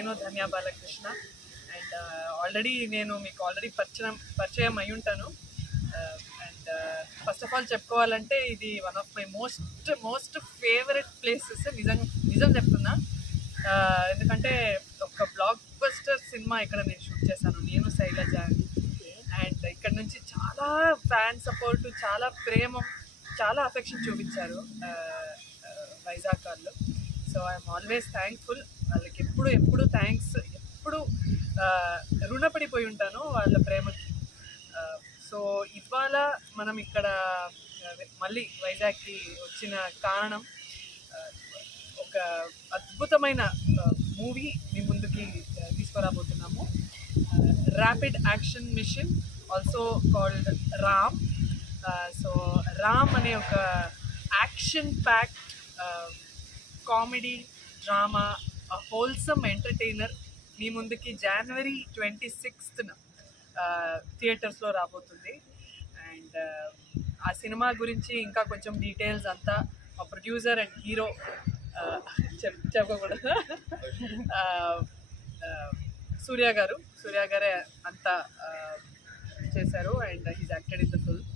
నేను Dhanya Balakrishna and uh, already నేను మీకు ఆల్రెడీ పరిచయం పరిచయం అయి ఉంటాను. అండ్ ఫస్ట్ ఆఫ్ ఆల్ చెప్పుకోవాలంటే ఇది one of my most most favourite places నిజం నిజం చెప్తున్నా. Uh, ఎందుకంటే ఒక బ్లాక్ బస్టర్ సినిమా ఇక్కడ నేను షూట్ చేశాను. నేను శైలజ. అండ్ ఇక్కడ నుంచి చాలా ఫ్యాన్ సపోర్ట్ చాలా ప్రేమ చాలా అఫెక్షన్ చూపించారు uh, వైజాగ్ వాళ్ళు. సో ఐఎమ్ ఆల్వేస్ థ్యాంక్ఫుల్ వాళ్ళకి ఎప్పుడు ఎప్పుడు థ్యాంక్స్ ఎప్పుడు రుణపడిపోయి ఉంటాను వాళ్ళ ప్రేమకి. సో ఇవాళ మనం ఇక్కడ మళ్ళీ వైజాగ్కి వచ్చిన కారణం ఒక అద్భుతమైన మూవీ మీ ముందుకి తీసుకురాబోతున్నాము. Rapid action mission also called Ram so Ram అనే ఒక action packed comedy drama wholesome entertainer మీ ముందుకి జనవరి ట్వంటీ సిక్స్త్న థియేటర్స్లో రాబోతుంది. అండ్ ఆ సినిమా గురించి ఇంకా కొంచెం డీటెయిల్స్ అంతా మా ప్రొడ్యూసర్ అండ్ హీరో చెప్ చెప్పకూడదు. సూర్య గారు సూర్య గారే అంతా చేశారు. And he's acted in the film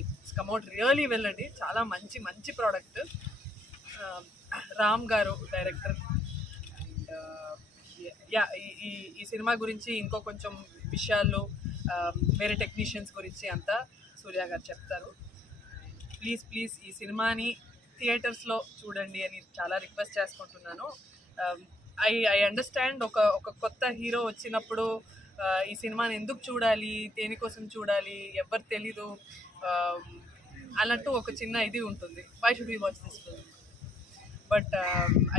it's come at really వెళ్ళండి చాలా మంచి మంచి ప్రోడక్ట్ Um, రామ్ గారు డైరెక్టర్ యా uh, ఈ ఈ సినిమా గురించి ఇంకో కొంచెం విషయాలు um, వేరే టెక్నీషియన్స్ గురించి అంతా సూర్య గారు చెప్తారు. ప్లీజ్ ప్లీజ్ ఈ సినిమాని థియేటర్స్లో చూడండి అని చాలా రిక్వెస్ట్ చేసుకుంటున్నాను. ఐ ఐ అండర్స్టాండ్ ఒక ఒక కొత్త హీరో వచ్చినప్పుడు uh, ఈ సినిమాని ఎందుకు చూడాలి దేనికోసం చూడాలి ఎవరు తెలీదు um, అన్నట్టు ఒక చిన్న ఇది ఉంటుంది. Why should we watch this film but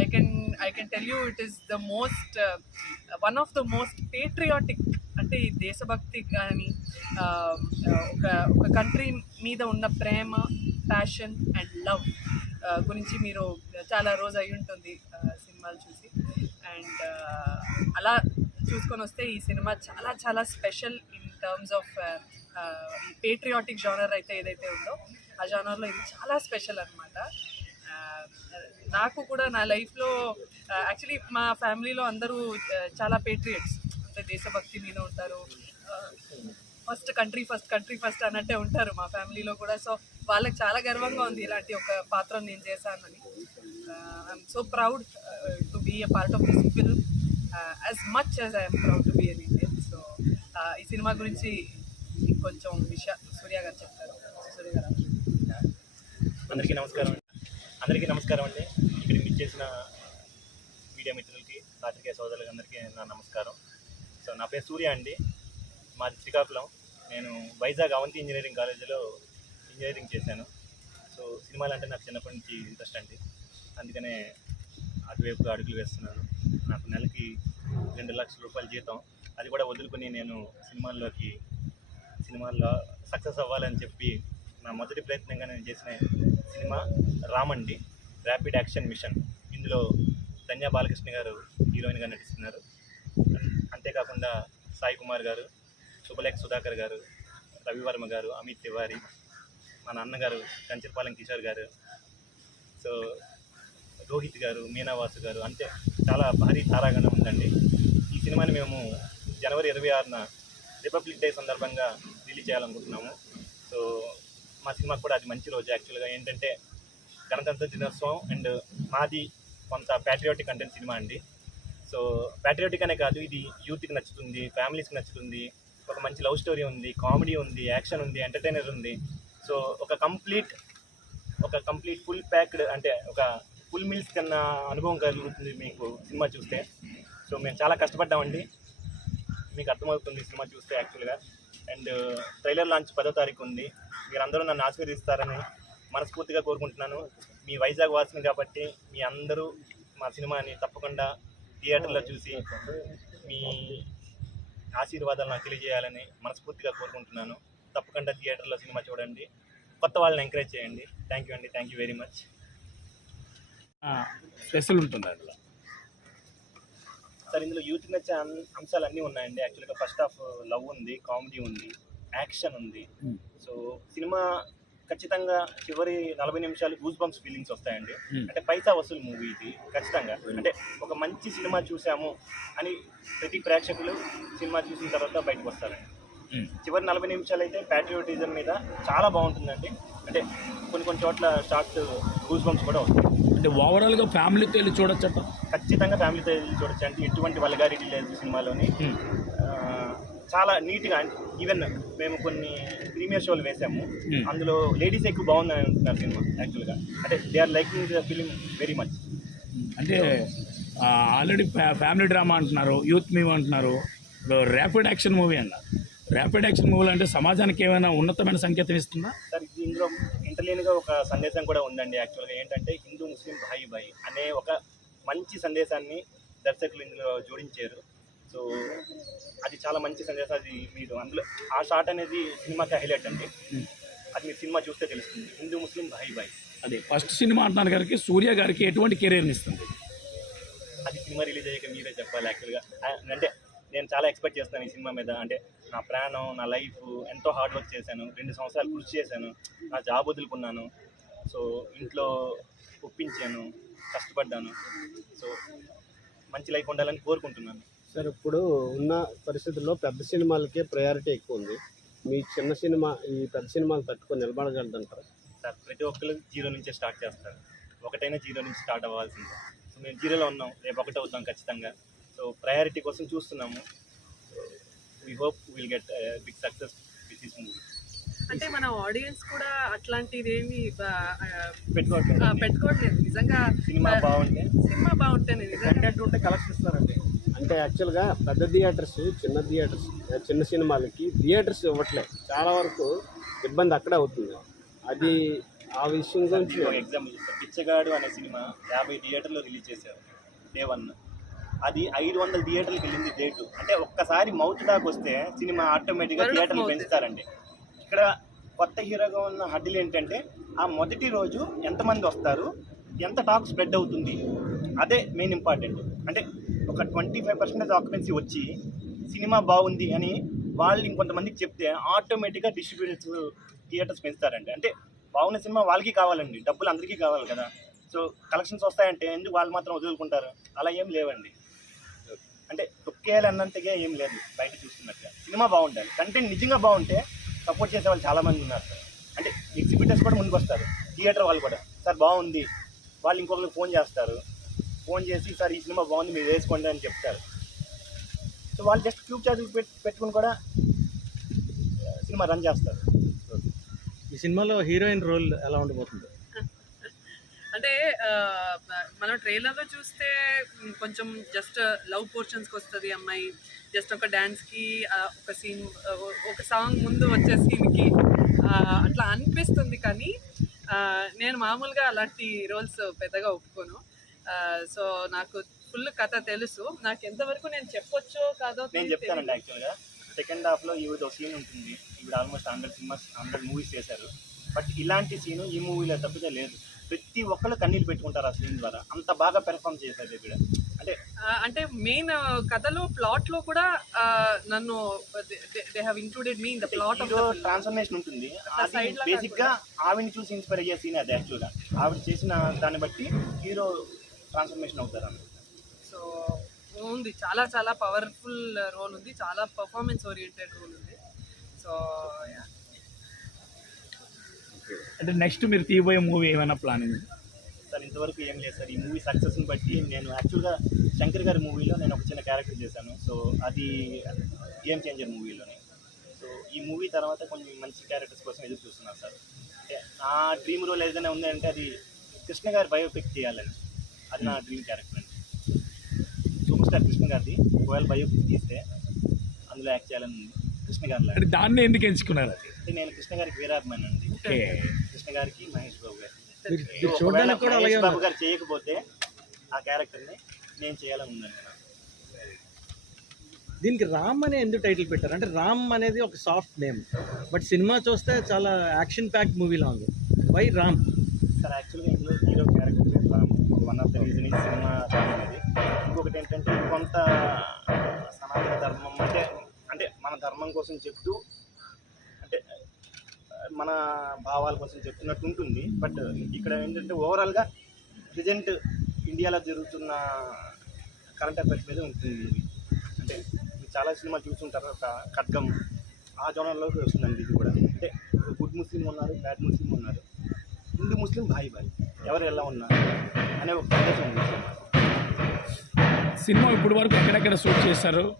I can I can tell you it is the most one of the most patriotic అంటే ఈ దేశభక్తి కానీ um, ఒక ఒక కంట్రీ మీద ఉన్న ప్రేమ ప్యాషన్ అండ్ లవ్ గురించి మీరు చాలా రోజు అయి ఉంటుంది uh, సినిమాలు చూసి. అండ్ uh, అలా చూసుకొని వస్తే ఈ సినిమా చాలా చాలా special in terms of patriotic genre అయితే ఏదైతే ఉందో ఆ జానర్లో ఇది చాలా స్పెషల్ అనమాట నాకు కూడా నా లైఫ్లో యాక్చువల్లీ మా ఫ్యామిలీలో అందరూ చాలా పేట్రియట్స్ అంటే దేశభక్తి మీద ఉంటారు. First country first country first అన్నట్టే ఉంటారు మా ఫ్యామిలీలో కూడా. సో వాళ్ళకి చాలా గర్వంగా ఉంది ఇలాంటి ఒక పాత్ర నేను చేశానని. I'm so proud to be a part of this film as much as I'm proud to be an Indian so ఈ సినిమా గురించి కొంచెం విషయ సూర్య గారు చెప్తారు. సూర్య గారు. అందరికీ నమస్కారం అందరికీ నమస్కారం అండి. ఇక్కడ ఇక్కడికి చేసిన మీడియా మిత్రులకి పాత్రికేయ సోదరులకి అందరికీ నా నమస్కారం. సో నా పేరు సూర్య అండి. మాది శ్రీకాకుళం. నేను వైజాగ్ అవంతి ఇంజనీరింగ్ కాలేజీలో ఇంజనీరింగ్ చేశాను. సో సినిమాలు అంటే నాకు చిన్నప్పటి నుంచి ఇంట్రెస్ట్ అండి. అందుకనే అటువైపు అడుగులు వేస్తున్నాను. నాకు నెలకి రెండు లక్షల రూపాయల జీతం. అది కూడా వదులుకొని నేను సినిమాల్లోకి సినిమాల్లో సక్సెస్ అవ్వాలని చెప్పి నా మొదటి ప్రయత్నంగా నేను చేసిన సినిమా రామండి. ర్యాపిడ్ యాక్షన్ మిషన్ ఇందులో ధన్యా బాలకృష్ణ గారు హీరోయిన్గా నటిస్తున్నారు. అంతేకాకుండా సాయి కుమార్ గారు శుభలేఖ సుధాకర్ గారు రవివర్మ గారు అమిత్ తివారి మా నాన్నగారు కంచరపాలెం కిషోర్ గారు సో రోహిత్ గారు మీనావాసు గారు అంటే చాలా భారీ తారాగణం ఉందండి. ఈ సినిమాని మేము జనవరి ఇరవై ఆరున రిపబ్లిక్ డే సందర్భంగా రిలీజ్ చేయాలనుకుంటున్నాము. సో మా సినిమాకి కూడా అది మంచి రోజు యాక్చువల్గా. ఏంటంటే గణతంత్ర దినోత్సవం అండ్ మాది కొంత ప్యాట్రియాటిక్ కంటెంట్ సినిమా అండి. సో ప్యాట్రియాటిక్ అనే కాదు ఇది యూత్కి నచ్చుతుంది ఫ్యామిలీస్కి నచ్చుతుంది ఒక మంచి లవ్ స్టోరీ ఉంది కామెడీ ఉంది యాక్షన్ ఉంది ఎంటర్టైనర్ ఉంది. సో ఒక కంప్లీట్ ఒక కంప్లీట్ ఫుల్ ప్యాక్డ్ అంటే ఒక ఫుల్ మీల్స్ కన్నా అనుభవం కలుగుతుంది మీకు సినిమా చూస్తే. సో మేము చాలా కష్టపడ్డామండి. మీకు అర్థమవుతుంది సినిమా చూస్తే యాక్చువల్గా. అండ్ uh, ట్రైలర్ లాంచ్ పదో తారీఖు ఉంది. మీరందరూ నన్ను ఆశీర్వదిస్తారని మనస్ఫూర్తిగా కోరుకుంటున్నాను. మీ వైజాగ్ వాసిని కాబట్టి మీ అందరూ మా సినిమాని తప్పకుండా థియేటర్లో చూసి మీ ఆశీర్వాదాలు నాకు తెలియజేయాలని మనస్ఫూర్తిగా కోరుకుంటున్నాను. తప్పకుండా థియేటర్లో సినిమా చూడండి. కొత్త వాళ్ళని ఎంకరేజ్ చేయండి. థ్యాంక్ యూ అండి. Thank you very much special ఉంటుంది అందులో సార్ ఇందులో యూత్ నచ్చే అంశాలు అన్నీ ఉన్నాయండి. యాక్చువల్గా ఫస్ట్ హాఫ్ లవ్ ఉంది కామెడీ ఉంది యాక్షన్ ఉంది. Hmm. సో సినిమా ఖచ్చితంగా చివరి నలభై నిమిషాలు గూస్ బంప్స్ ఫీలింగ్స్ వస్తాయండి. Hmm. అంటే పైసా వసూలు మూవీ ఇది ఖచ్చితంగా. అంటే ఒక మంచి సినిమా చూసాము అని ప్రతి ప్రేక్షకులు సినిమా చూసిన తర్వాత బయటకు వస్తారండి. చివరి నలభై నిమిషాలు అయితే ప్యాట్రియోటిజం మీద చాలా బాగుంటుందండి. అంటే కొన్ని కొన్ని చోట్ల షార్ట్ గూస్ బంప్స్ కూడా వస్తాయి. అంటే ఓవరాల్గా ఫ్యామిలీతో వెళ్ళి చూడొచ్చట ఖచ్చితంగా ఫ్యామిలీతో వెళ్ళి చూడొచ్చు. అంటే ఎటువంటి వల్గారిటీ లేదు సినిమాలోని. ఆ, చాలా నీట్గా ఈవెన్ మేము కొన్ని ప్రీమియర్ షోలు వేసాము. Hmm. అందులో లేడీస్ ఎక్కువ బాగుందని అంటున్నారు సినిమా యాక్చువల్గా. అంటే they are liking the film very much అంటే ఆల్రెడీ ఫ్యామిలీ డ్రామా అంటున్నారు యూత్ మూవీ అంటున్నారు. ర్యాపిడ్ యాక్షన్ మూవీ అన్నారు ర్యాపిడ్ యాక్షన్ మూవీలు అంటే సమాజానికి ఏమైనా ఉన్నతమైన సంకేతం ఇస్తుందా? సార్ ఇది ఇందులో ఇంటర్లీన్గా ఒక సందేశం కూడా ఉందండి యాక్చువల్గా. ఏంటంటే ముస్లిం భాయి భాయి అనే ఒక మంచి సందేశాన్ని దర్శకులు ఇందులో జోడించారు. సో అది చాలా మంచి సందేశం అది మీరు అందులో ఆ షాట్ అనేది సినిమాకి హైలైట్ అండి. అది మీరు సినిమా చూస్తే తెలుస్తుంది. హిందూ ముస్లిం భాయి భాయి. అదే ఫస్ట్ సినిమా అంటున్నారు గారికి సూర్య గారికి ఎటువంటి కెరీర్ని ఇస్తుంది? అది సినిమా రిలీజ్ అయ్యాక మీరే చెప్పాలి యాక్చువల్గా. అంటే నేను చాలా ఎక్స్పెక్ట్ చేస్తాను ఈ సినిమా మీద. అంటే నా ప్రాణం నా లైఫ్ ఎంతో హార్డ్ వర్క్ చేశాను. రెండు సంవత్సరాలు కృషి చేశాను. నా జాబ్ వదులుకున్నాను. సో ఇంట్లో ఒప్పించాను కష్టపడ్డాను. సో మంచి లైఫ్ ఉండాలని కోరుకుంటున్నాను. సార్ ఇప్పుడు ఉన్న పరిస్థితుల్లో పెద్ద సినిమాలకే ప్రయారిటీ ఎక్కువ ఉంది. మీ చిన్న సినిమా ఈ పెద్ద సినిమాలు తట్టుకొని నిలబడగలదంటారా? సార్ ప్రతి ఒక్కరు జీరో నుంచే స్టార్ట్ చేస్తారు. ఒకటైనా జీరో నుంచి స్టార్ట్ అవ్వాల్సిందే. సో మేము జీరోలో ఉన్నాం రేపు ఒకటి అవుతాం ఖచ్చితంగా. సో ప్రయారిటీ కోసం చూస్తున్నాము. We hope will get big success with this movie అంటే మన ఆడియన్స్ కూడా అట్లాంటిది ఏమి పెట్టుకోవట్లేదు. నిజంగా సినిమా బాగుంటే? సినిమా బాగుంటేనే నిజంగా. కంటెంట్ ఉంటే కలెక్షన్ ఇస్తారండి. అంటే యాక్చువల్గా పెద్ద థియేటర్స్ చిన్న థియేటర్స్ చిన్న సినిమాలకి థియేటర్స్ ఇవ్వట్లేదు చాలా వరకు ఇబ్బంది అక్కడే అవుతుంది. అది ఆ విషయం గురించి ఎగ్జాంపుల్ చెప్తాను పిచ్చగాడు అనే సినిమా యాభై థియేటర్లో రిలీజ్ చేశారు. డే వన్ అది ఐదు వందల థియేటర్లకు వెళ్ళింది డేటు అంటే ఒక్కసారి మౌత్ దాకా వస్తే సినిమా ఆటోమేటిక్గా థియేటర్లు. పెంచుతారండి. ఇక్కడ కొత్త హీరోగా ఉన్న హడ్డీలు ఏంటంటే ఆ మొదటి రోజు ఎంతమంది వస్తారు ఎంత టాక్ స్ప్రెడ్ అవుతుంది అదే మెయిన్ ఇంపార్టెంట్. అంటే ఒక ట్వంటీ ఫైవ్ పర్సెంటేజ్ ఆక్యుపెన్సీ వచ్చి సినిమా బాగుంది అని వాళ్ళు ఇంకొంతమందికి చెప్తే ఆటోమేటిక్గా డిస్ట్రిబ్యూటర్స్ థియేటర్స్ పెంచుతారండి. అంటే బాగున్న సినిమా వాళ్ళకి కావాలండి డబ్బులు అందరికీ కావాలి కదా. సో కలెక్షన్స్ వస్తాయంటే ఎందుకు వాళ్ళు మాత్రం వదులుకుంటారు? అలా ఏం లేవండి. అంటే తొక్కేయాలన్నంతగా ఏం లేదు బయట చూస్తున్నట్టుగా. సినిమా బాగుండాలి. కంటెంట్ నిజంగా బాగుంటే సపోర్ట్ చేసే వాళ్ళు చాలామంది ఉన్నారు సార్. అంటే ఎగ్జిబిటర్స్ కూడా ముందుకు వస్తారు థియేటర్ వాళ్ళు కూడా. సార్ బాగుంది. వాళ్ళు ఇంకొకరికి ఫోన్ చేస్తారు. ఫోన్ చేసి సార్ ఈ సినిమా బాగుంది మీరు వేసుకోండి అని చెప్తారు. సో వాళ్ళు జస్ట్ క్యూబ్ ఛార్జెస్ పెట్టుకుని కూడా సినిమా రన్ చేస్తారు. ఈ సినిమాలో హీరోయిన్ రోల్ ఎలా ఉండబోతుంది? ఆ, మనం ట్రైలర్లో చూస్తే కొంచెం జస్ట్ లవ్ పోర్షన్స్కి వస్తుంది అమ్మాయి. జస్ట్ ఒక డ్యాన్స్కి ఒక సీన్ ఒక సాంగ్ ముందు వచ్చే సీన్కి. అట్లా అనిపిస్తుంది కానీ నేను మామూలుగా అలాంటి రోల్స్ పెద్దగా ఒప్పుకోను. సో నాకు ఫుల్ కథ తెలుసు. నాకు ఎంతవరకు నేను చెప్పొచ్చో కాదో నేను. చెప్తానండి యాక్చువల్గా సెకండ్ హాఫ్లో ఈవిడ ఒక సీన్ ఉంటుంది. ఈవిడ almost hundred cinemas hundred movies చేశారు. బట్ ఇలాంటి సీను ఈ మూవీలో తప్పితే లేదు. ప్రతి ఒక్కళ్ళు కన్నీళ్ళు పెట్టుకుంటారు ఆ సీన్ ద్వారా. అంత బాగా పెర్ఫామ్ చేశారు ఈవిడ. అంటే అంటే మెయిన్ కథలో ప్లాట్లో కూడా నన్ను they have included me in the plot of transformation ఉంటుంది. బేసిక్గా ఆవిడని చూసి ఇన్స్పైర్ అయ్యే సీన్ అది యాక్చువల్గా. ఆవిడ చేసిన దాన్ని బట్టి హీరో ట్రాన్స్ఫర్మేషన్ అవుతారు అన్నమాట. సో ఉంది. చాలా చాలా పవర్ఫుల్ రోల్ ఉంది. చాలా పర్ఫార్మెన్స్ ఓరియంటెడ్ రోల్ ఉంది. సో అంటే నెక్స్ట్ మీరు తీయబోయే మూవీ ఏమైనా ప్లానింగ్ సార్ ఇంతవరకు ఏం లేదు సార్. ఈ మూవీ సక్సెస్ని బట్టి నేను యాక్చువల్గా శంకర్ గారి మూవీలో నేను ఒక చిన్న క్యారెక్టర్ చేశాను. సో అది గేమ్ చేంజర్ మూవీలోనే సో ఈ మూవీ తర్వాత కొంచెం మంచి క్యారెక్టర్స్ కోసం ఎదురు చూస్తున్నాను సార్. నా డ్రీమ్ రోల్ ఏదైనా ఉందంటే అది కృష్ణ గారి బయోపిక్ చేయాలని అది నా డ్రీమ్ క్యారెక్టర్ అండి. సూపర్ స్టార్ కృష్ణ గారిది ఒకవేళ బయోపిక్ తీస్తే అందులో యాక్ట్ చేయాలని కృష్ణ గారి అంటే దాన్ని ఎందుకు ఎంచుకున్నారు? అది అంటే నేను కృష్ణ గారికి వీరాభిమాని అండి. ఓకే. కృష్ణ గారికి మహేష్ బాబు గారికి. మహేష్ బాబు గారు చేయకపోతే ఆ క్యారెక్టర్ని నేను చేయాలని ఉందండి నాకు దీనికి రామ్ అనే ఎందుకు టైటిల్ పెట్టారు? అంటే రామ్ అనేది ఒక సాఫ్ట్ నేమ్ బట్ సినిమా చూస్తే చాలా యాక్షన్ ప్యాక్ మూవీలా ఉంది వై రామ్? సార్ యాక్చువల్గా ఇందులో hero character Ram. One of the reason ఈ సినిమా అనేది. ఇంకొకటి ఏంటంటే కొంత సనాతన ధర్మం అంటే అంటే మన ధర్మం కోసం చెప్తూ మన భావాల కోసం చెప్తున్నట్టు ఉంటుంది. బట్ ఇక్కడ ఏంటంటే ఓవరాల్గా ప్రజెంట్ ఇండియాలో జరుగుతున్న కరెంట్ అఫైర్స్ మీద ఉంటుంది. అంటే చాలా సినిమా చూస్తుంటారు. ఒక ఖడ్గం ఆ జోనర్లోకి వస్తుందండి ఇది కూడా. అంటే గుడ్ ముస్లిం ఉన్నారు బ్యాడ్ ముస్లిం ఉన్నారు. హిందూ ముస్లిం భాయి భాయి. ఎవరు ఎలా ఉన్నారు అనే ఒక సందేశం ఉంది. సినిమా ఇప్పుడు వరకు ఎక్కడెక్కడ షూట్ చేశారు?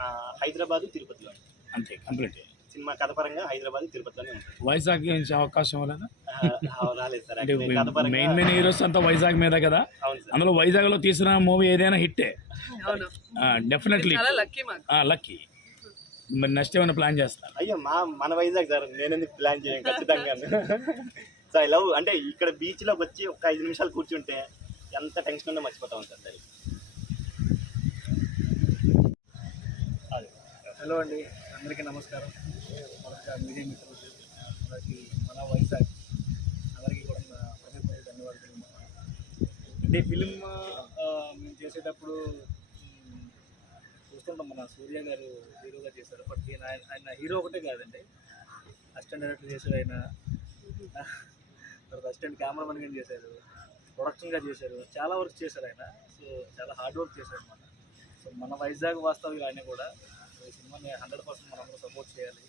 ఆ, హైదరాబాదు తిరుపతిలో. అంతే కంప్లీట్. సినిమా కథ పరంగా హైదరాబాద్ తిరుపతిలోనే ఉంటుంది వైజాగ్ నుంచి అవకాశం ఆ, రాలేదు సార్. అంటే మెయిన్ మెయిన్ హీరోస్ అంతా వైజాగ్ మీద కదా? అవును సార్. అందులో వైజాగ్లో తీసిన మూవీ ఏదైనా హిట్టే. అవును. డెఫినెట్లీ చాలా లక్కీ మాకు. లక్కీ మరి నెక్స్ట్ ఏమైనా ప్లాన్ చేస్తారు? అయ్యో మా మన వైజాగ్ సార్ నేనెందుకు ప్లాన్ చేయను ఖచ్చితంగా. సో ఐ లవ్ అంటే ఇక్కడ బీచ్లోకి వచ్చి ఒక ఐదు నిమిషాలు కూర్చుంటే ఎంత టెన్షన్ ఉందో మర్చిపోతాం సార్ దాన్ని హలో అండి అందరికీ నమస్కారం. మొదట మీడియా మిత్రులు మనకి మన వైజాగ్ అందరికీ కూడా నా ధన్యవాదాలు. అంటే ఫిలిం మేము చేసేటప్పుడు చూస్తుంటాం మన సూర్య గారు హీరోగా చేశారు. బట్ ఈయన ఆయన ఆయన హీరో ఒకటే కాదండి. అసిస్టెంట్ డైరెక్టర్ చేశారు ఆయన. తర్వాత అసిస్టెంట్ కెమెరామెన్గా చేశారు. ప్రొడక్షన్గా చేశారు. చాలా వర్క్ చేశారు ఆయన. సో చాలా హార్డ్ వర్క్ చేశారు అనమాట సో మన వైజాగ్ వాస్తవిక ఆయన కూడా. ఈ సినిమాని హండ్రెడ్ పర్సెంట్ మనందరూ సపోర్ట్ చేయాలి.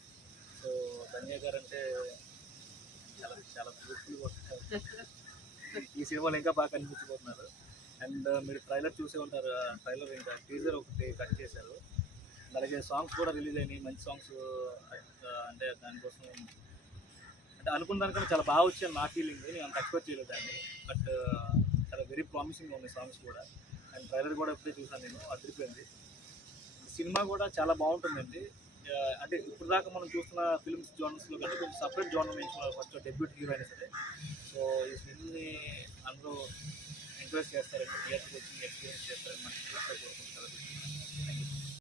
సో ధన్య గారు అంటే చాలా చాలా ఈ సినిమాలో ఇంకా బాగా కనిపించబోతున్నారు. అండ్ మీరు ట్రైలర్ చూసే ఉంటారు ట్రైలర్ ఇంకా టీజర్ ఒకటి కట్ చేశారు. అలాగే సాంగ్స్ కూడా రిలీజ్ అయినాయి మంచి సాంగ్స్ అంటే దానికోసం అంటే అనుకున్న దానికన్నా చాలా బాగా వచ్చాను నా ఫీలింగ్ నేను అంత ఎక్స్పెక్ట్ చేయలేదు దాన్ని. బట్ చాలా వెరీ ప్రామిసింగ్ ఉన్నాయి సాంగ్స్ కూడా. అండ్ ట్రైలర్ కూడా ఇప్పుడే చూసాను నేను అదిరిపోయింది. సినిమా కూడా చాలా బాగుంటుందండి. అంటే ఇప్పుడు దాకా మనం చూస్తున్న ఫిల్మ్స్ జోనర్స్లో కంటే కొంచెం సపరేట్ జోనర్ నుంచి ఫస్ట్ డెబ్యూట్ హీరో అయినా సరే. సో ఈ ఫిల్మ్ని అందరూ ఎంకరేజ్ చేస్తారని థియేటర్ వచ్చి ఎక్స్పీరియన్స్ చేస్తారని మనం కోరుకుంటారు